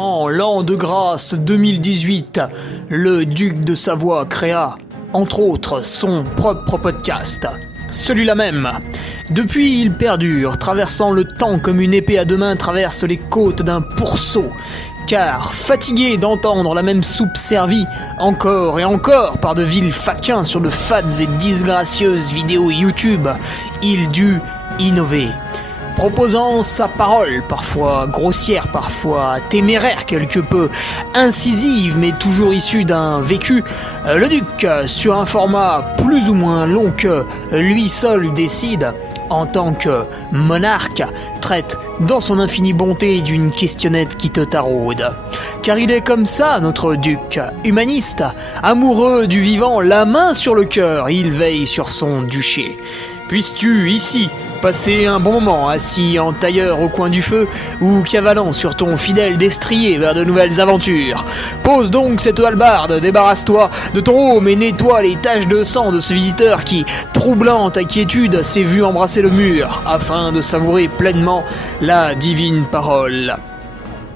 En l'an de grâce 2018, le duc de Savoie créa, entre autres, son propre podcast. Celui-là même. Depuis, il perdure, traversant le temps comme une épée à deux mains traverse les côtes d'un pourceau. Car, fatigué d'entendre la même soupe servie, encore et encore par de vils faquins sur de fades et disgracieuses vidéos YouTube, il dut innover. Proposant sa parole, parfois grossière, parfois téméraire quelque peu, incisive mais toujours issue d'un vécu, le duc, sur un format plus ou moins long que lui seul décide, en tant que monarque, traite dans son infinie bonté d'une questionnette qui te taraude. Car il est comme ça, notre duc, humaniste, amoureux du vivant, la main sur le cœur, il veille sur son duché. Puisses-tu, ici, passer un bon moment assis en tailleur au coin du feu ou cavalant sur ton fidèle destrier vers de nouvelles aventures. Pose donc cette hallebarde, débarrasse-toi de ton home et nettoie les taches de sang de ce visiteur qui, troublant ta quiétude, s'est vu embrasser le mur afin de savourer pleinement la divine parole.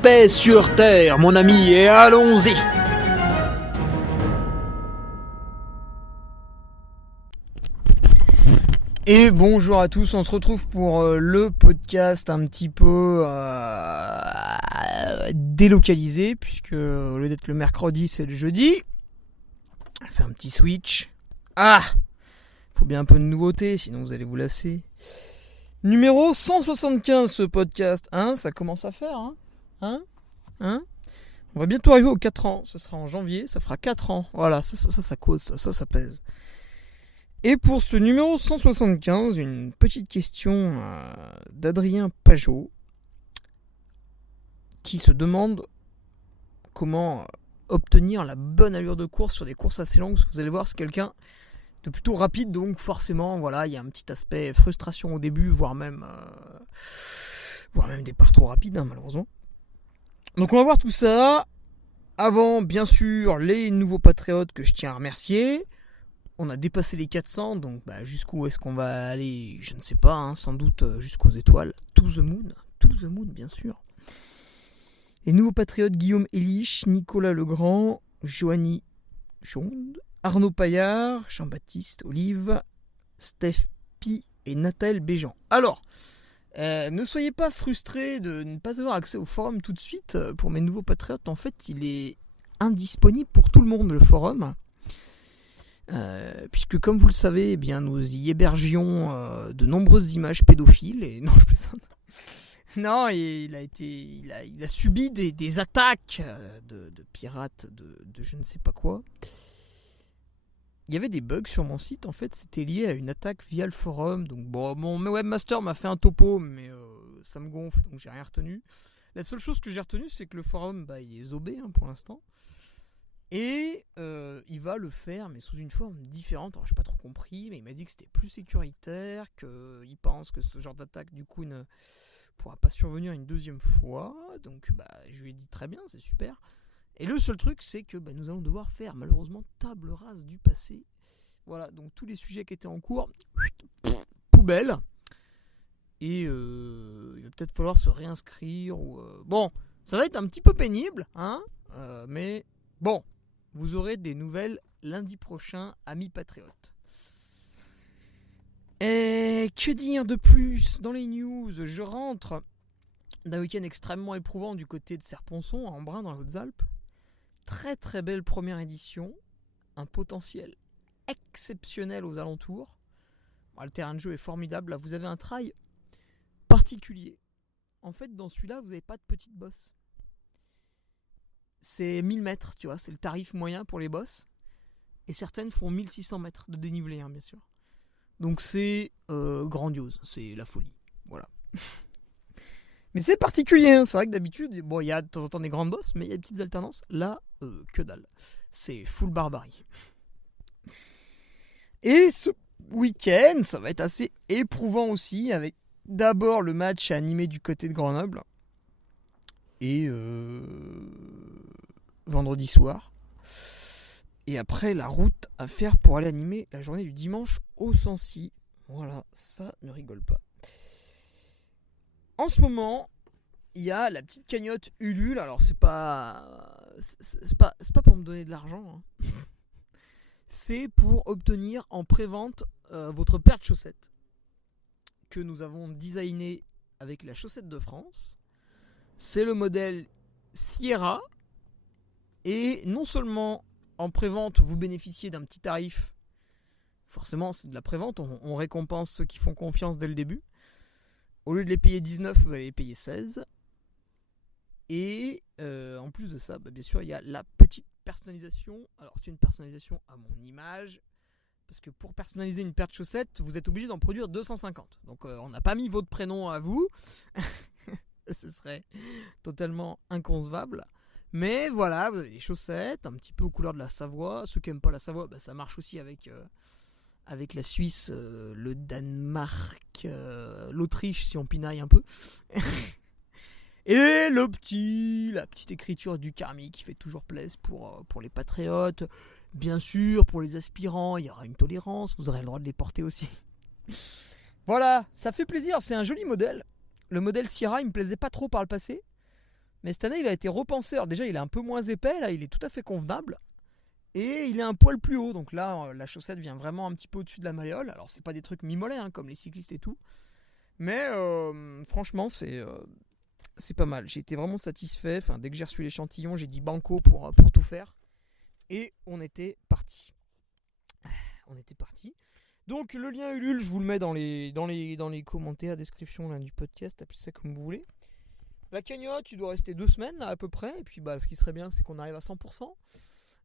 Paix sur terre, mon ami, et allons-y! Et bonjour à tous, on se retrouve pour le podcast un petit peu délocalisé, puisque au lieu d'être le mercredi, c'est le jeudi. On fait un petit switch. Faut bien un peu de nouveauté, sinon vous allez vous lasser. Numéro 175 ce podcast, ça commence à faire, On va bientôt arriver aux 4 ans, ce sera en janvier, ça fera 4 ans. Voilà, ça cause, ça pèse. Et pour ce numéro 175, une petite question d'Adrien Pajot qui se demande comment obtenir la bonne allure de course sur des courses assez longues. Parce que vous allez voir, c'est quelqu'un de plutôt rapide, donc forcément, voilà, il y a un petit aspect frustration au début, voire même départ trop rapide, malheureusement. Donc on va voir tout ça. Avant, bien sûr, les nouveaux patriotes que je tiens à remercier. On a dépassé les 400, donc jusqu'où est-ce qu'on va aller? Je ne sais pas, sans doute jusqu'aux étoiles. To the moon, bien sûr. Les nouveaux patriotes: Guillaume Elich, Nicolas Legrand, Joanie Jonde, Arnaud Paillard, Jean-Baptiste Olive, Steph Pi et Nathalie Béjean. Alors, ne soyez pas frustrés de ne pas avoir accès au forum tout de suite. Pour mes nouveaux patriotes, en fait, il est indisponible pour tout le monde, le forum. Puisque comme vous le savez, nous y hébergions de nombreuses images pédophiles et non, je plaisante. Non, il a subi des attaques de pirates, de je ne sais pas quoi. Il y avait des bugs sur mon site, en fait, c'était lié à une attaque via le forum. Donc mon webmaster m'a fait un topo, mais ça me gonfle, donc j'ai rien retenu. La seule chose que j'ai retenue, c'est que le forum, il est zobé pour l'instant. Et il va le faire, mais sous une forme différente. Alors, je n'ai pas trop compris, mais il m'a dit que c'était plus sécuritaire, qu'il pense que ce genre d'attaque, du coup, ne pourra pas survenir une deuxième fois. Donc, je lui ai dit très bien, c'est super. Et le seul truc, c'est que nous allons devoir faire, malheureusement, table rase du passé. Voilà, donc tous les sujets qui étaient en cours, poubelle. Et il va peut-être falloir se réinscrire. Bon, ça va être un petit peu pénible, mais bon. Vous aurez des nouvelles lundi prochain, amis patriotes. Et que dire de plus dans les news? Je rentre d'un week-end extrêmement éprouvant du côté de Serponçon, à Embrun, dans les Hautes-Alpes. Très très belle première édition. Un potentiel exceptionnel aux alentours. Le terrain de jeu est formidable. Là, vous avez un trail particulier. En fait, dans celui-là, vous n'avez pas de petite bosse. C'est 1000 mètres, tu vois, c'est le tarif moyen pour les bosses. Et certaines font 1600 mètres de dénivelé, bien sûr. Donc c'est grandiose, c'est la folie. Voilà. Mais c'est particulier, c'est vrai que d'habitude, il y a de temps en temps des grandes bosses, mais il y a des petites alternances. Là, que dalle. C'est full barbarie. Et ce week-end, ça va être assez éprouvant aussi, avec d'abord le match animé du côté de Grenoble. Et vendredi soir. Et après, la route à faire pour aller animer la journée du dimanche au Sancy. Voilà, ça ne rigole pas. En ce moment, il y a la petite cagnotte Ulule. Alors c'est pas pour me donner de l'argent, hein. C'est pour obtenir en prévente votre paire de chaussettes que nous avons designé avec la chaussette de France. C'est le modèle Sierra. Et non seulement en prévente, vous bénéficiez d'un petit tarif. Forcément, c'est de la prévente. On récompense ceux qui font confiance dès le début. Au lieu de les payer 19, vous allez les payer 16. Et en plus de ça, bien sûr, il y a la petite personnalisation. Alors, c'est une personnalisation à mon image. Parce que pour personnaliser une paire de chaussettes, vous êtes obligé d'en produire 250. Donc, on n'a pas mis votre prénom à vous. Ce serait totalement inconcevable. Mais voilà, vous avez des chaussettes, un petit peu aux couleurs de la Savoie. Ceux qui n'aiment pas la Savoie, ça marche aussi avec la Suisse, le Danemark, l'Autriche si on pinaille un peu. Et la petite écriture du Carmi qui fait toujours plaisir pour les patriotes. Bien sûr, pour les aspirants, il y aura une tolérance, vous aurez le droit de les porter aussi. Voilà, ça fait plaisir, c'est un joli modèle. Le modèle Sierra, il me plaisait pas trop par le passé. Mais cette année, il a été repensé. Alors déjà, il est un peu moins épais, là, il est tout à fait convenable. Et il est un poil plus haut, donc là, la chaussette vient vraiment un petit peu au-dessus de la malléole. Alors, c'est pas des trucs mi-mollets, hein, comme les cyclistes et tout. Mais franchement, c'est pas mal. J'ai été vraiment satisfait. Enfin, dès que j'ai reçu l'échantillon, j'ai dit banco pour tout faire. Et on était parti. Donc, le lien Ulule, je vous le mets dans les commentaires, description là, du podcast, appelez ça comme vous voulez. La cagnotte, tu dois rester 2 semaines là, à peu près. Et puis, ce qui serait bien, c'est qu'on arrive à 100%.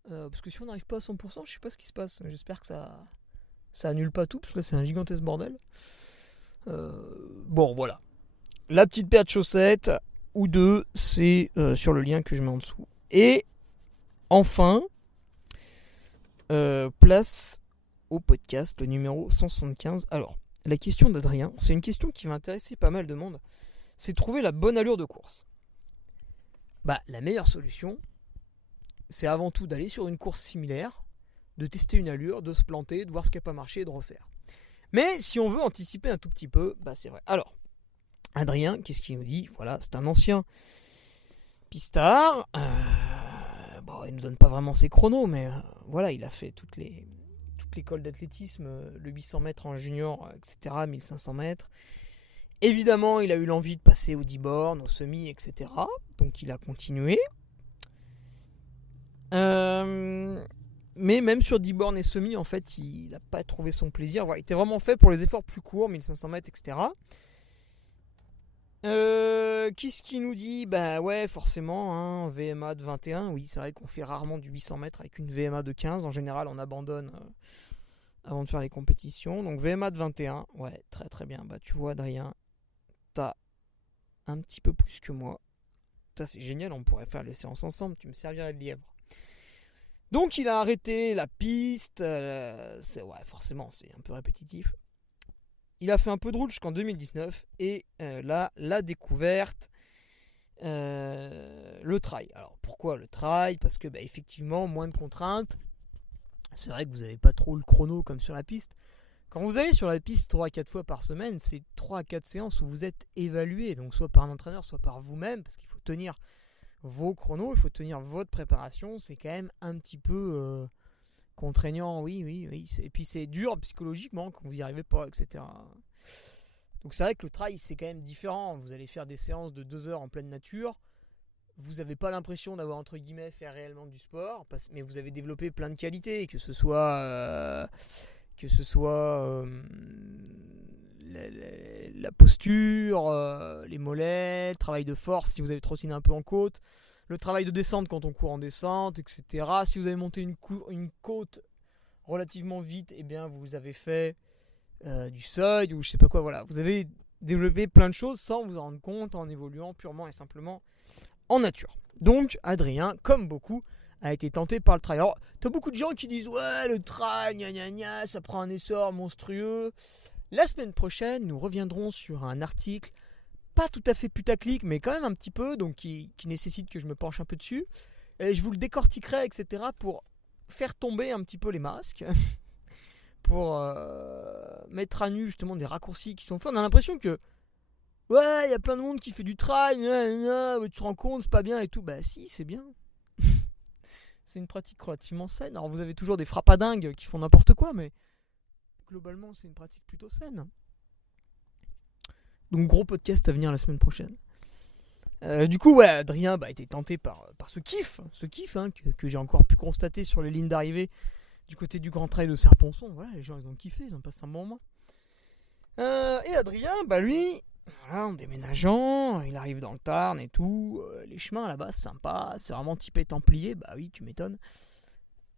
Parce que si on n'arrive pas à 100%, je sais pas ce qui se passe. J'espère que ça annule pas tout, parce que là, c'est un gigantesque bordel. Bon, voilà. La petite paire de chaussettes, ou deux, c'est sur le lien que je mets en dessous. Et enfin, place au podcast, le numéro 175. Alors, la question d'Adrien, c'est une question qui va intéresser pas mal de monde. C'est trouver la bonne allure de course. La meilleure solution, c'est avant tout d'aller sur une course similaire, de tester une allure, de se planter, de voir ce qui n'a pas marché et de refaire. Mais si on veut anticiper un tout petit peu, c'est vrai. Alors, Adrien, qu'est-ce qu'il nous dit ? Voilà, c'est un ancien pistard. Il ne nous donne pas vraiment ses chronos, mais voilà, il a fait toute l'école d'athlétisme, le 800 mètres en junior, etc., 1500 mètres. Évidemment, il a eu l'envie de passer aux 10 bornes, aux semis, etc. Donc, il a continué. Mais même sur 10 bornes et semis, en fait, il n'a pas trouvé son plaisir. Voilà, il était vraiment fait pour les efforts plus courts, 1500 mètres, etc. Qu'est-ce qu'il nous dit ? Ouais, forcément, hein, VMA de 21. Oui, c'est vrai qu'on fait rarement du 800 mètres avec une VMA de 15. En général, on abandonne avant de faire les compétitions. Donc, VMA de 21. Ouais, très très bien. Tu vois, Adrien, t'as un petit peu plus que moi. Ça, c'est génial, on pourrait faire les séances ensemble. Tu me servirais de lièvre. Donc, il a arrêté la piste. Forcément, c'est un peu répétitif. Il a fait un peu de route jusqu'en 2019 et là, la découverte, le trail. Alors pourquoi le trail ? Parce que effectivement, moins de contraintes. C'est vrai que vous n'avez pas trop le chrono comme sur la piste. Quand vous allez sur la piste 3 à 4 fois par semaine, c'est 3 à 4 séances où vous êtes évalué, donc soit par un entraîneur, soit par vous-même, parce qu'il faut tenir vos chronos, il faut tenir votre préparation. C'est quand même un petit peu contraignant, oui. Et puis c'est dur psychologiquement quand vous n'y arrivez pas, etc. Donc c'est vrai que le trail, c'est quand même différent. Vous allez faire des séances de 2 heures en pleine nature. Vous n'avez pas l'impression d'avoir, entre guillemets, fait réellement du sport, mais vous avez développé plein de qualités, que ce soit la posture, les mollets, le travail de force si vous avez trottiné un peu en côte, le travail de descente quand on court en descente, etc. Si vous avez monté une côte relativement vite, vous avez fait du seuil ou je sais pas quoi. Voilà, vous avez développé plein de choses sans vous en rendre compte en évoluant purement et simplement en nature. Donc Adrien, comme beaucoup, a été tenté par le trail. Alors, t'as beaucoup de gens qui disent ouais, le trail, gna gna gna, ça prend un essor monstrueux. La semaine prochaine, nous reviendrons sur un article pas tout à fait putaclic, mais quand même un petit peu, donc qui nécessite que je me penche un peu dessus. Et je vous le décortiquerai, etc., pour faire tomber un petit peu les masques, pour mettre à nu justement des raccourcis qui sont faits. On a l'impression que Ouais, il y a plein de monde qui fait du trail, mais tu te rends compte, c'est pas bien et tout. Bah si, c'est bien. C'est une pratique relativement saine. Alors vous avez toujours des frappadingues qui font n'importe quoi, mais globalement c'est une pratique plutôt saine. Donc gros podcast à venir la semaine prochaine. Du coup, ouais, Adrien a été tenté par ce kiff hein, que j'ai encore pu constater sur les lignes d'arrivée du côté du Grand Trail de Serponçon. Voilà, les gens ils ont kiffé, ils ont passé un bon moment. Et Adrien, lui, voilà, en déménageant, il arrive dans le Tarn et tout, les chemins là-bas, c'est sympa, c'est vraiment typé Templier, bah oui, tu m'étonnes.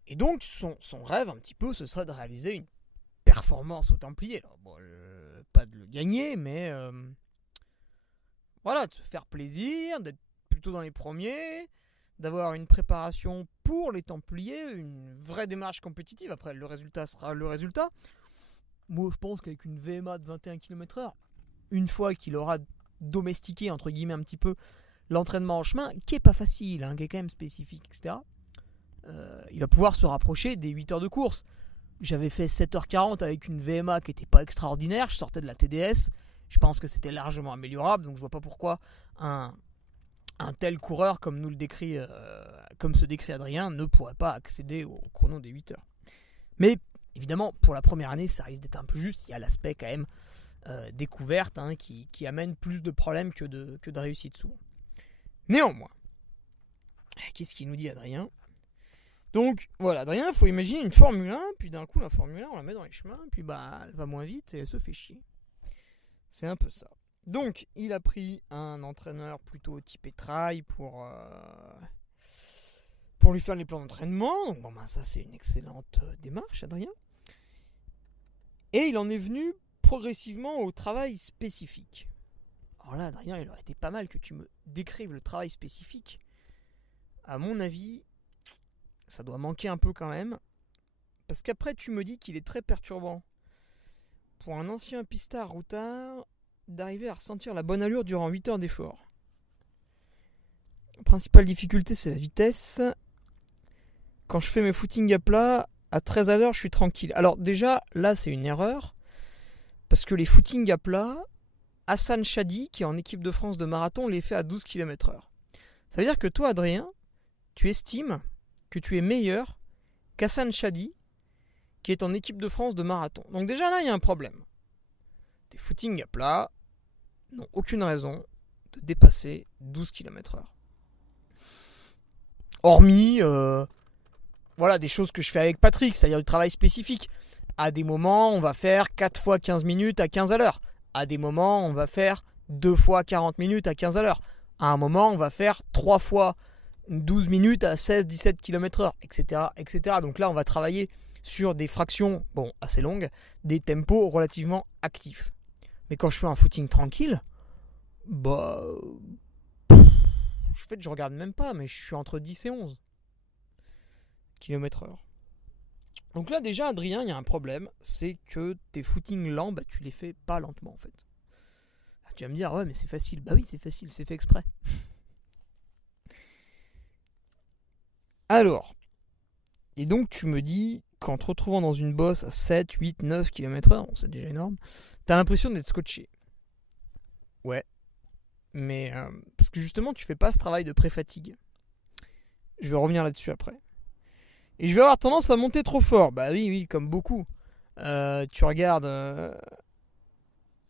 Et donc, son rêve un petit peu, ce serait de réaliser une performance au Templier. Alors, bon, pas de le gagner, mais voilà, de se faire plaisir, d'être plutôt dans les premiers, d'avoir une préparation pour les Templiers, une vraie démarche compétitive. Après, le résultat sera le résultat. Moi, je pense qu'avec une VMA de 21 km/h, une fois qu'il aura domestiqué, entre guillemets, un petit peu l'entraînement en chemin, qui est pas facile, hein, qui est quand même spécifique, etc., il va pouvoir se rapprocher des 8 heures de course. J'avais fait 7h40 avec une VMA qui n'était pas extraordinaire, je sortais de la TDS, je pense que c'était largement améliorable, donc je vois pas pourquoi un tel coureur comme nous le décrit, comme se décrit Adrien, ne pourrait pas accéder au chrono des 8 heures. Mais évidemment, pour la première année, ça risque d'être un peu juste. Il y a l'aspect quand même découverte hein, qui amène plus de problèmes que de réussite souvent. Néanmoins, qu'est-ce qu'il nous dit Adrien ? Donc voilà, Adrien, il faut imaginer une Formule 1, puis d'un coup la Formule 1, on la met dans les chemins, puis elle va moins vite et elle se fait chier. C'est un peu ça. Donc il a pris un entraîneur plutôt typé trail pour lui faire les plans d'entraînement. Donc ça c'est une excellente démarche, Adrien. Et il en est venu progressivement au travail spécifique. Alors là, Adrien, il aurait été pas mal que tu me décrives le travail spécifique. À mon avis, ça doit manquer un peu quand même. Parce qu'après, tu me dis qu'il est très perturbant pour un ancien pistard routard d'arriver à ressentir la bonne allure durant 8 heures d'effort. La principale difficulté, c'est la vitesse. Quand je fais mes footings à plat, à 13 à l'heure, je suis tranquille. Alors déjà, là, c'est une erreur. Parce que les footings à plat, Hassan Chadi, qui est en équipe de France de marathon, les fait à 12 km/h. Ça veut dire que toi, Adrien, tu estimes que tu es meilleur qu'Hassan Chadi, qui est en équipe de France de marathon. Donc déjà là, il y a un problème. Tes footings à plat n'ont aucune raison de dépasser 12 km/h. Hormis des choses que je fais avec Patrick, c'est-à-dire du travail spécifique. À des moments, on va faire 4 fois 15 minutes à 15 à l'heure. À des moments, on va faire 2 fois 40 minutes à 15 à l'heure. À un moment, on va faire 3 fois 12 minutes à 16-17 km/h, etc., etc. Donc là, on va travailler sur des fractions assez longues, des tempos relativement actifs. Mais quand je fais un footing tranquille, je regarde même pas, mais je suis entre 10 et 11 km/h. Donc là déjà Adrien, il y a un problème, c'est que tes footings lents, tu les fais pas lentement en fait. Tu vas me dire, ouais mais c'est facile. Bah oui c'est facile, c'est fait exprès. Alors, et donc tu me dis qu'en te retrouvant dans une bosse à 7, 8, 9 km/h, c'est déjà énorme, t'as l'impression d'être scotché. Ouais, mais parce que justement tu fais pas ce travail de pré-fatigue. Je vais revenir là-dessus après. Et je vais avoir tendance à monter trop fort. Bah oui, comme beaucoup. Tu regardes...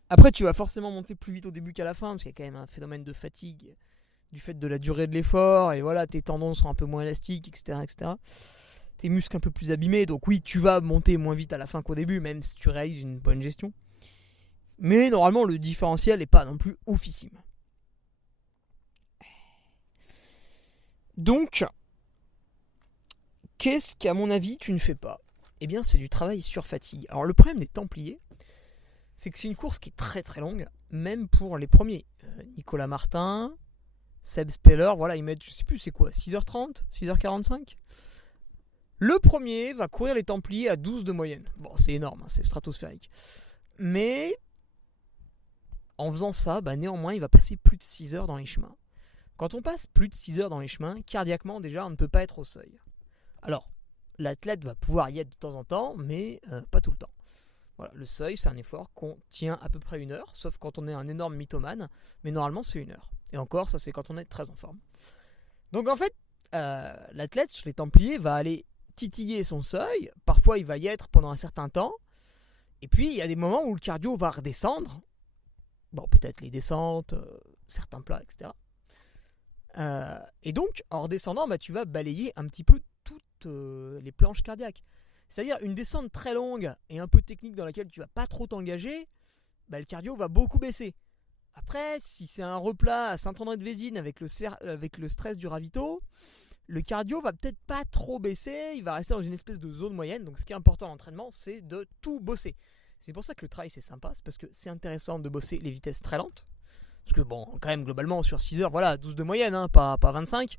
Après, tu vas forcément monter plus vite au début qu'à la fin, parce qu'il y a quand même un phénomène de fatigue du fait de la durée de l'effort, et voilà, tes tendons sont un peu moins élastiques, etc., etc. Tes muscles un peu plus abîmés, donc oui, tu vas monter moins vite à la fin qu'au début, même si tu réalises une bonne gestion. Mais normalement, le différentiel n'est pas non plus oufissime. Donc... qu'est-ce qu'à mon avis tu ne fais pas ? Eh bien c'est du travail sur fatigue. Alors le problème des Templiers, c'est que c'est une course qui est très très longue, même pour les premiers. Nicolas Martin, Seb Speller, voilà, ils mettent, je sais plus c'est quoi, 6h30, 6h45 ? Le premier va courir les Templiers à 12 de moyenne. Bon, c'est énorme, hein, c'est stratosphérique. Mais en faisant ça, néanmoins, il va passer plus de 6 heures dans les chemins. Quand on passe plus de 6 heures dans les chemins, cardiaquement déjà, on ne peut pas être au seuil. Alors, l'athlète va pouvoir y être de temps en temps, mais pas tout le temps. Voilà, le seuil, c'est un effort qu'on tient à peu près 1 heure, sauf quand on est un énorme mythomane, mais normalement c'est 1 heure. Et encore, ça c'est quand on est très en forme. Donc en fait, l'athlète sur les Templiers va aller titiller son seuil, parfois il va y être pendant un certain temps, et puis il y a des moments où le cardio va redescendre, bon peut-être les descentes, certains plats, etc. Et donc en redescendant, tu vas balayer un petit peu toutes les planches cardiaques. C'est-à-dire une descente très longue et un peu technique dans laquelle tu vas pas trop t'engager, le cardio va beaucoup baisser. Après, si c'est un replat à Saint-André-de-Vésine avec le stress du ravito, le cardio va peut-être pas trop baisser, il va rester dans une espèce de zone moyenne. Donc ce qui est important en entraînement, c'est de tout bosser. C'est pour ça que le trail c'est sympa, c'est parce que c'est intéressant de bosser les vitesses très lentes. Parce que bon, quand même globalement sur 6 heures, voilà, 12 de moyenne, pas 25.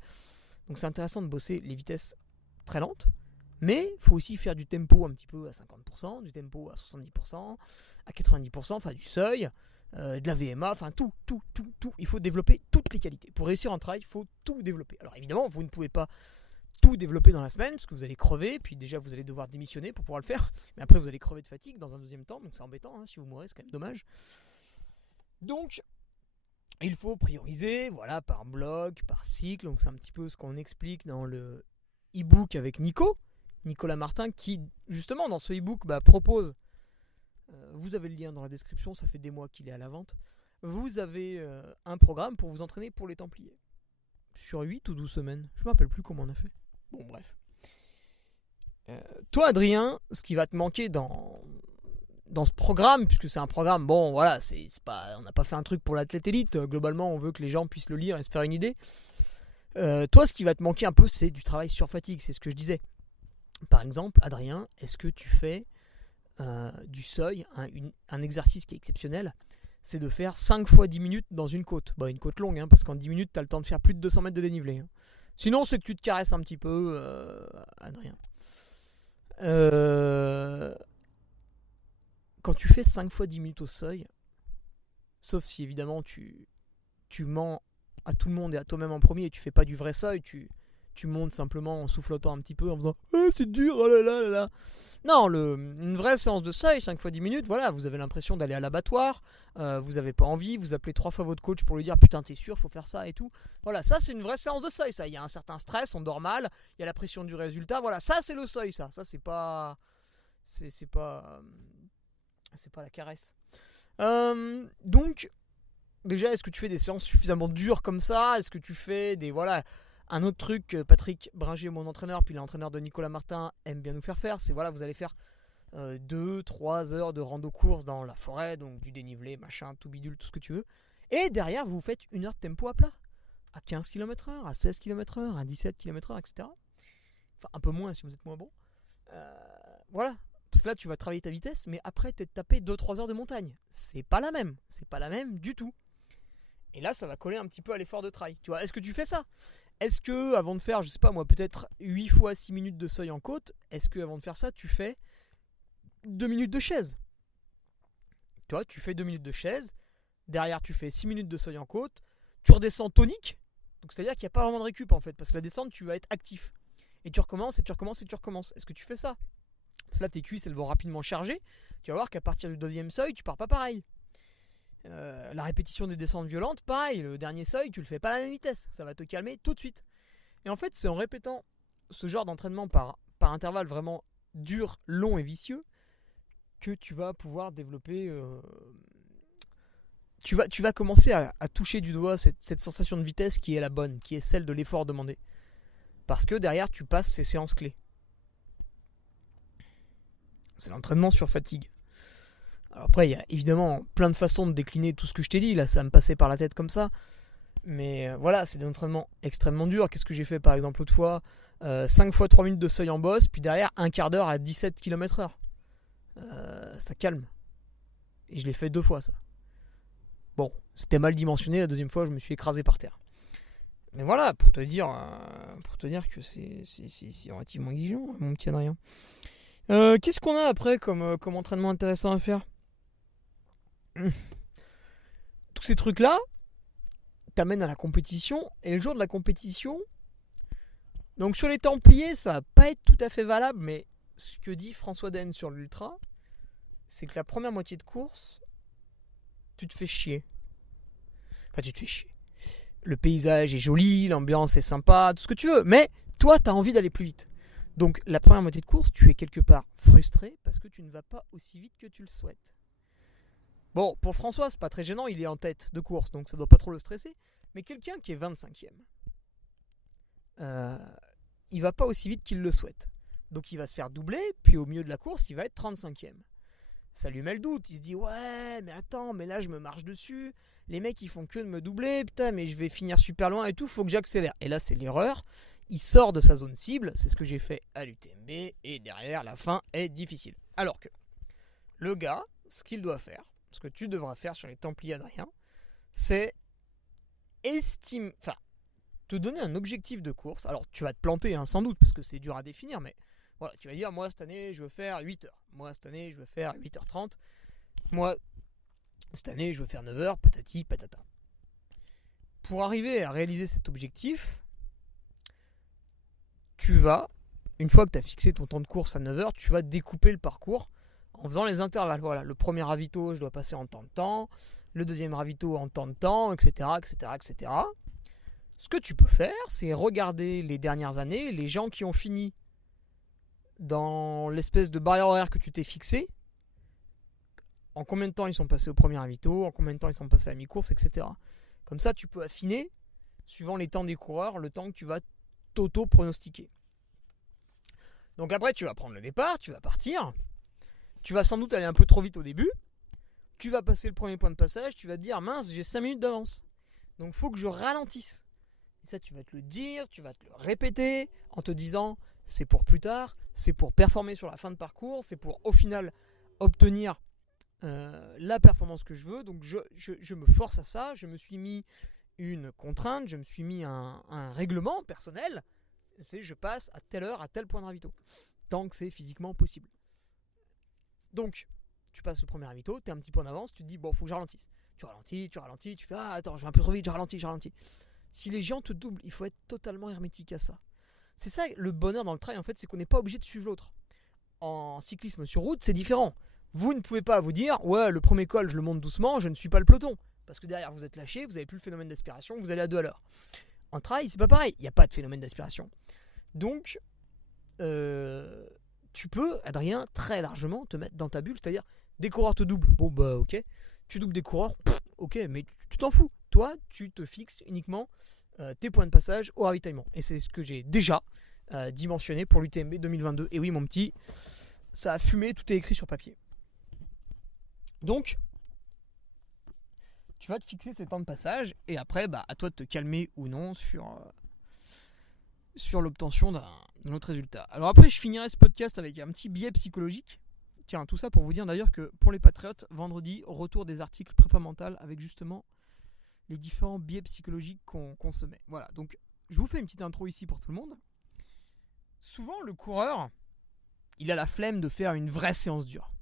Donc c'est intéressant de bosser les vitesses très lentes. Mais il faut aussi faire du tempo un petit peu à 50%, du tempo à 70%, à 90%, enfin du seuil, de la VMA, enfin tout. Il faut développer toutes les qualités. Pour réussir en trail, il faut tout développer. Alors évidemment, vous ne pouvez pas tout développer dans la semaine, parce que vous allez crever, puis déjà vous allez devoir démissionner pour pouvoir le faire. Mais après vous allez crever de fatigue dans un deuxième temps, donc c'est embêtant, si vous mourrez, c'est quand même dommage. Donc, il faut prioriser, voilà, par bloc, par cycle, donc c'est un petit peu ce qu'on explique dans le e-book avec Nicolas Martin, qui justement dans ce e-book propose, vous avez le lien dans la description, ça fait des mois qu'il est à la vente, vous avez un programme pour vous entraîner pour les Templiers. Sur 8 ou 12 semaines, je ne me rappelle plus comment on a fait. Bon bref. Toi Adrien, ce qui va te manquer dans ce programme, puisque c'est un programme, bon voilà, c'est pas, on n'a pas fait un truc pour l'athlète élite, globalement on veut que les gens puissent le lire et se faire une idée. Toi ce qui va te manquer un peu, c'est du travail sur fatigue, c'est ce que je disais. Par exemple, Adrien, est-ce que tu fais du seuil, un exercice qui est exceptionnel, c'est de faire 5 fois 10 minutes dans une côte. Une côte longue, parce qu'en 10 minutes, tu as le temps de faire plus de 200 mètres de dénivelé. Sinon, c'est que tu te caresses un petit peu, Adrien. Quand tu fais 5 fois 10 minutes au seuil, sauf si évidemment tu mens à tout le monde et à toi-même en premier et tu fais pas du vrai seuil, tu montes simplement en soufflotant un petit peu en faisant c'est dur, oh là là là là. Non, une vraie séance de seuil, 5 fois 10 minutes, voilà, vous avez l'impression d'aller à l'abattoir, vous avez pas envie, vous appelez 3 fois votre coach pour lui dire putain t'es sûr, faut faire ça et tout. Voilà, ça c'est une vraie séance de seuil, ça. Il y a un certain stress, on dort mal, il y a la pression du résultat, voilà, ça c'est le seuil, ça c'est pas. C'est pas la caresse. Donc, déjà, est-ce que tu fais des séances suffisamment dures comme ça? Est-ce que tu fais des. Voilà. Un autre truc que Patrick Bringer, mon entraîneur, puis l'entraîneur de Nicolas Martin, aime bien nous faire, c'est voilà, vous allez faire 2-3 heures de rando-course dans la forêt, donc du dénivelé, machin, tout bidule, tout ce que tu veux. Et derrière, vous faites 1 heure de tempo à plat. À 15 km/h, à 16 km/h, à 17 km/h, etc. Enfin, un peu moins si vous êtes moins bon. Voilà. Parce que là, tu vas travailler ta vitesse, mais après, t'es tapé 2-3 heures de montagne. C'est pas la même. C'est pas la même du tout. Et là, ça va coller un petit peu à l'effort de trail. Tu vois, est-ce que tu fais ça? Est-ce que, avant de faire, je sais pas moi, peut-être 8 fois 6 minutes de seuil en côte, est-ce que avant de faire ça, tu fais 2 minutes de chaise? Tu vois, tu fais 2 minutes de chaise. Derrière, tu fais 6 minutes de seuil en côte. Tu redescends tonique. Donc, c'est-à-dire qu'il n'y a pas vraiment de récup, en fait. Parce que la descente, tu vas être actif. Et tu recommences, et tu recommences, et tu recommences. Est-ce que tu fais ça? Parce que là, tes cuisses, elles vont rapidement charger. Tu vas voir qu'à partir du 2e seuil, tu pars pas pareil. La répétition des descentes violentes, pareil, le dernier seuil, tu le fais pas à la même vitesse. Ça va te calmer tout de suite. Et en fait, c'est en répétant ce genre d'entraînement par intervalle vraiment dur, long et vicieux que tu vas pouvoir développer. Tu vas commencer à toucher du doigt cette sensation de vitesse qui est la bonne, qui est celle de l'effort demandé. Parce que derrière, tu passes ces séances clés. C'est l'entraînement sur fatigue. Alors après, il y a évidemment plein de façons de décliner tout ce que je t'ai dit. Là, ça me passait par la tête comme ça. Mais voilà, c'est des entraînements extrêmement durs. Qu'est-ce que j'ai fait par exemple l'autre fois? 5 fois 3 minutes de seuil en bosse, puis derrière un quart d'heure à 17 km/h. Ça calme. Et je l'ai fait 2 fois ça. Bon, c'était mal dimensionné. La 2e fois, je me suis écrasé par terre. Mais voilà, pour te dire que c'est relativement exigeant, mon petit Adrien. Qu'est-ce qu'on a après comme entraînement intéressant à faire? Tous ces trucs-là t'amènent à la compétition. Et le jour de la compétition, donc sur les Templiers, ça va pas être tout à fait valable, mais ce que dit François Den sur l'Ultra, c'est que la première moitié de course, tu te fais chier. Enfin, tu te fais chier. Le paysage est joli, l'ambiance est sympa, tout ce que tu veux. Mais toi, tu as envie d'aller plus vite. Donc, la première moitié de course, tu es quelque part frustré parce que tu ne vas pas aussi vite que tu le souhaites. Bon, pour François, c'est pas très gênant, il est en tête de course, donc ça doit pas trop le stresser. Mais quelqu'un qui est 25e, il va pas aussi vite qu'il le souhaite. Donc, il va se faire doubler, puis au milieu de la course, il va être 35e. Ça lui met le doute, il se dit ouais mais attends mais là je me marche dessus, les mecs ils font que de me doubler, putain mais je vais finir super loin et tout, faut que j'accélère. Et là c'est l'erreur, il sort de sa zone cible, c'est ce que j'ai fait à l'UTMB et derrière la fin est difficile. Alors que le gars, ce qu'il doit faire, ce que tu devras faire sur les Templiers Adrien, c'est te donner un objectif de course. Alors tu vas te planter sans doute parce que c'est dur à définir, mais voilà, tu vas dire, moi cette année je veux faire 8h, moi cette année je veux faire 8h30, moi cette année je veux faire 9h, patati patata. Pour arriver à réaliser cet objectif, tu vas, une fois que tu as fixé ton temps de course à 9h, tu vas découper le parcours en faisant les intervalles. Voilà, le premier ravito je dois passer en temps de temps, le deuxième ravito en temps de temps, etc., etc., etc. Ce que tu peux faire, c'est regarder les dernières années, les gens qui ont fini dans l'espèce de barrière horaire que tu t'es fixé, en combien de temps ils sont passés au premier ravito, en combien de temps ils sont passés à mi-course, etc. Comme ça, tu peux affiner, suivant les temps des coureurs, le temps que tu vas t'auto-pronostiquer. Donc après, tu vas prendre le départ, tu vas partir, tu vas sans doute aller un peu trop vite au début, tu vas passer le premier point de passage, tu vas te dire, mince, j'ai 5 minutes d'avance. Donc il faut que je ralentisse. Et ça, tu vas te le dire, tu vas te le répéter, en te disant, c'est pour plus tard, c'est pour performer sur la fin de parcours, c'est pour au final obtenir la performance que je veux. Donc je me force à ça, je me suis mis une contrainte, je me suis mis un règlement personnel, c'est je passe à telle heure à tel point de ravito, tant que c'est physiquement possible. Donc tu passes le premier ravito, tu es un petit peu en avance, tu te dis bon faut que je ralentisse. Tu ralentis, tu fais ah attends je vais un peu trop vite, je ralentis. Si les gens te doublent, il faut être totalement hermétique à ça. C'est ça le bonheur dans le trail en fait, c'est qu'on n'est pas obligé de suivre l'autre. En cyclisme sur route, c'est différent. Vous ne pouvez pas vous dire ouais le premier col je le monte doucement, je ne suis pas le peloton. Parce que derrière vous êtes lâché, vous n'avez plus le phénomène d'aspiration, vous allez à 2 à l'heure. En trail, c'est pas pareil, il n'y a pas de phénomène d'aspiration. Donc, tu peux, Adrien, très largement te mettre dans ta bulle, c'est-à-dire des coureurs te doublent, bon bah ok, tu doubles des coureurs, ok, mais tu t'en fous. Toi, tu te fixes uniquement tes points de passage au ravitaillement. Et c'est ce que j'ai déjà dimensionné pour l'UTMB 2022. Et oui, mon petit, ça a fumé, tout est écrit sur papier. Donc, tu vas te fixer ces temps de passage et après, bah, à toi de te calmer ou non sur l'obtention d'un autre résultat. Alors après, je finirai ce podcast avec un petit biais psychologique. Tiens, tout ça pour vous dire d'ailleurs que pour les Patriotes, vendredi, retour des articles prépa mental avec justement les différents biais psychologiques qu'on se met. Voilà, donc je vous fais une petite intro ici pour tout le monde. Souvent, le coureur, il a la flemme de faire une vraie séance dure.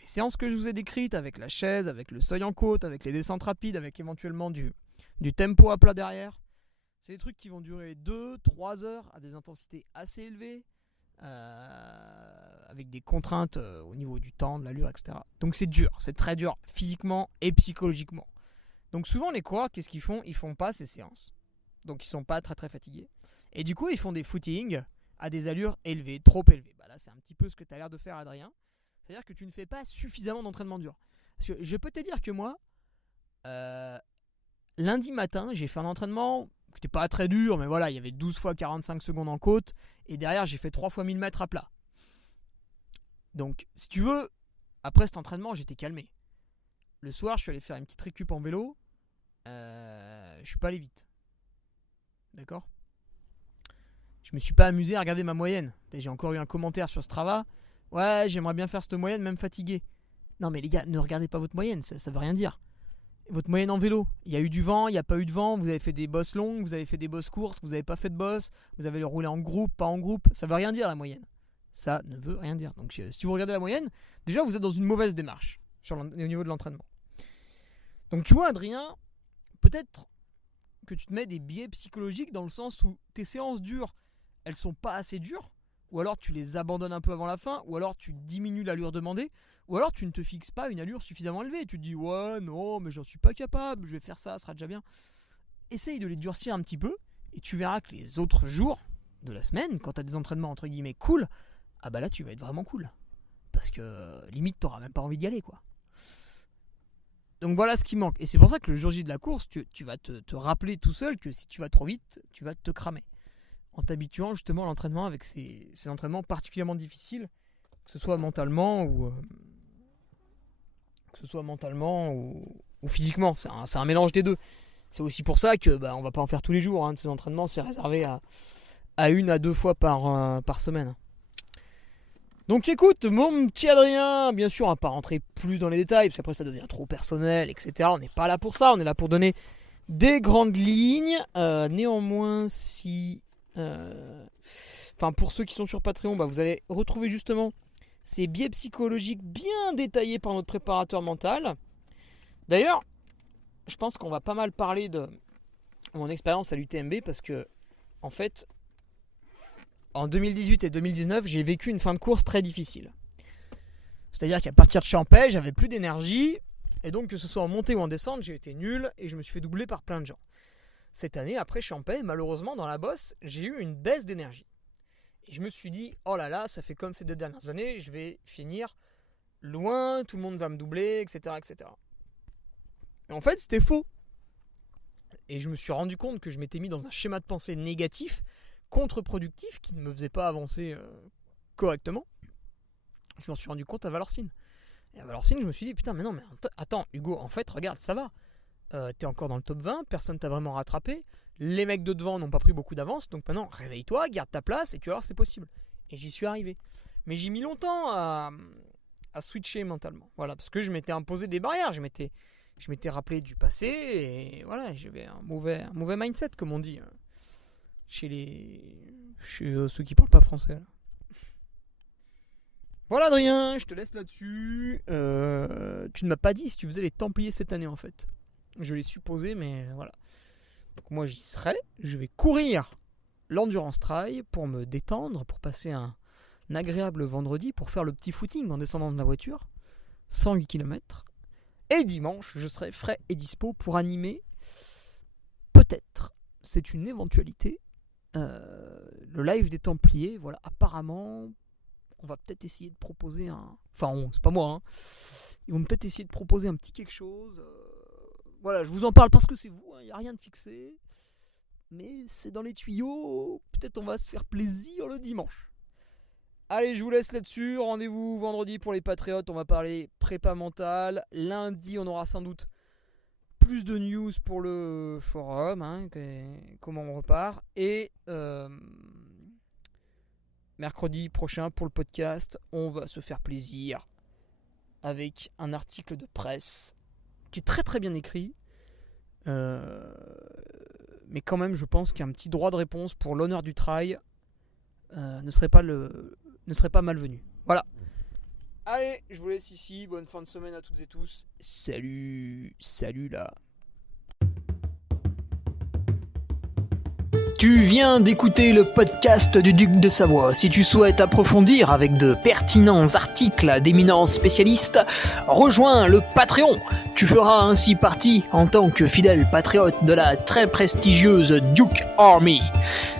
Les séances que je vous ai décrites avec la chaise, avec le seuil en côte, avec les descentes rapides, avec éventuellement du tempo à plat derrière, c'est des trucs qui vont durer 2-3 heures à des intensités assez élevées, avec des contraintes au niveau du temps, de l'allure, etc. Donc c'est dur, c'est très dur physiquement et psychologiquement. Donc souvent les coureurs, qu'est-ce qu'ils font ? Ils font pas ces séances. Donc ils sont pas très très fatigués. Et du coup ils font des footings à des allures élevées, trop élevées. Bah là c'est un petit peu ce que tu as l'air de faire Adrien. C'est-à-dire que tu ne fais pas suffisamment d'entraînement dur. Parce que je peux te dire que moi, lundi matin, j'ai fait un entraînement qui n'était pas très dur, mais voilà, il y avait 12 fois 45 secondes en côte, et derrière, j'ai fait 3 fois 1000 mètres à plat. Donc, si tu veux, après cet entraînement, j'étais calmé. Le soir, je suis allé faire une petite récup en vélo, je suis pas allé vite. D'accord ? Je me suis pas amusé à regarder ma moyenne. J'ai encore eu un commentaire sur Strava. Ouais, j'aimerais bien faire cette moyenne, même fatigué. Non mais les gars, ne regardez pas votre moyenne, ça veut rien dire. Votre moyenne en vélo, il y a eu du vent, il n'y a pas eu de vent, vous avez fait des bosses longues, vous avez fait des bosses courtes, vous n'avez pas fait de bosses, vous avez roulé en groupe, pas en groupe, ça veut rien dire la moyenne. Ça ne veut rien dire. Donc si vous regardez la moyenne, déjà vous êtes dans une mauvaise démarche au niveau de l'entraînement. Donc tu vois Adrien, peut-être que tu te mets des biais psychologiques dans le sens où tes séances dures, elles sont pas assez dures ou alors tu les abandonnes un peu avant la fin, ou alors tu diminues l'allure demandée, ou alors tu ne te fixes pas une allure suffisamment élevée. Tu te dis ouais non mais j'en suis pas capable, je vais faire ça, ça sera déjà bien. Essaye de les durcir un petit peu et tu verras que les autres jours de la semaine, quand tu as des entraînements entre guillemets cool, ah bah là tu vas être vraiment cool. Parce que limite t'auras même pas envie d'y aller quoi. Donc voilà ce qui manque. Et c'est pour ça que le jour J de la course, tu vas te rappeler tout seul que si tu vas trop vite, tu vas te cramer. En t'habituant justement à l'entraînement avec ces entraînements particulièrement difficiles, que ce soit mentalement ou physiquement. C'est un mélange des deux. C'est aussi pour ça que on va pas en faire tous les jours. Hein, de ces entraînements, c'est réservé à 1 à 2 fois par semaine. Donc écoute, mon petit Adrien, bien sûr, on va pas rentrer plus dans les détails, parce qu'après ça devient trop personnel, etc. On n'est pas là pour ça, on est là pour donner des grandes lignes. Néanmoins, pour ceux qui sont sur Patreon, vous allez retrouver justement ces biais psychologiques bien détaillés par notre préparateur mental. D'ailleurs, je pense qu'on va pas mal parler de mon expérience à l'UTMB, parce que, en fait, en 2018 et 2019, j'ai vécu une fin de course très difficile. C'est-à-dire qu'à partir de Champey, j'avais plus d'énergie. Et donc, que ce soit en montée ou en descente, j'ai été nul et je me suis fait doubler par plein de gens. Cette année, après Champey, malheureusement, dans la bosse, j'ai eu une baisse d'énergie. Et je me suis dit, oh là là, ça fait comme ces 2 dernières années, je vais finir loin, tout le monde va me doubler, etc. etc. Et en fait, c'était faux. Et je me suis rendu compte que je m'étais mis dans un schéma de pensée négatif, contre-productif, qui ne me faisait pas avancer correctement. Je m'en suis rendu compte à Valorcine. Et à Valorcine, je me suis dit, putain, mais non, mais attends, Hugo, en fait, regarde, ça va. T'es encore dans le top 20, personne t'a vraiment rattrapé. Les mecs de devant n'ont pas pris beaucoup d'avance, donc maintenant, réveille-toi, garde ta place, et tu vas voir, c'est possible. Et j'y suis arrivé. Mais j'ai mis longtemps à switcher mentalement. Voilà, parce que je m'étais imposé des barrières, je m'étais rappelé du passé, et voilà, j'avais un mauvais mindset, comme on dit. Chez ceux qui parlent pas français là. Voilà Adrien, je te laisse là-dessus. Tu ne m'as pas dit si tu faisais les Templiers cette année en fait. Je l'ai supposé, mais voilà. Donc moi j'y serai. Je vais courir l'Endurance Trail pour me détendre, pour passer un agréable vendredi, pour faire le petit footing en descendant de la voiture. 108 km. Et dimanche, je serai frais et dispo pour animer. Peut-être, c'est une éventualité. Le live des Templiers, voilà, apparemment, on va peut-être essayer de proposer c'est pas moi, hein. Ils vont peut-être essayer de proposer un petit quelque chose. Voilà, je vous en parle parce que c'est vous, il n'y a rien de fixé. Mais c'est dans les tuyaux, peut-être on va se faire plaisir le dimanche. Allez, je vous laisse là-dessus, rendez-vous vendredi pour les Patriotes, on va parler prépa mentale. Lundi, on aura sans doute plus de news pour le forum, comment on repart. Et mercredi prochain pour le podcast, on va se faire plaisir avec un article de presse qui est très très bien écrit. Mais quand même, je pense qu'un petit droit de réponse pour l'honneur du trail ne serait pas malvenu. Voilà. Allez, je vous laisse ici. Bonne fin de semaine à toutes et tous. Salut là. Tu viens d'écouter le podcast du Duc de Savoie. Si tu souhaites approfondir avec de pertinents articles d'éminents spécialistes, rejoins le Patreon. Tu feras ainsi partie, en tant que fidèle patriote, de la très prestigieuse Duke Army.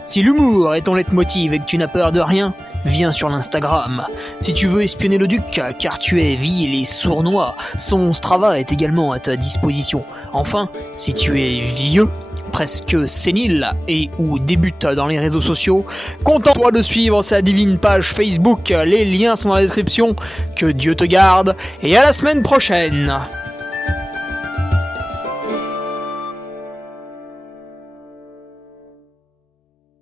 Si l'humour est ton leitmotiv et que tu n'as peur de rien, viens sur l'Instagram. Si tu veux espionner le Duc, car tu es vil et sournois, son Strava est également à ta disposition. Enfin, si tu es vieux, presque sénile et ou débute dans les réseaux sociaux, contente-toi de suivre sa divine page Facebook. Les liens sont dans la description. Que Dieu te garde et à la semaine prochaine.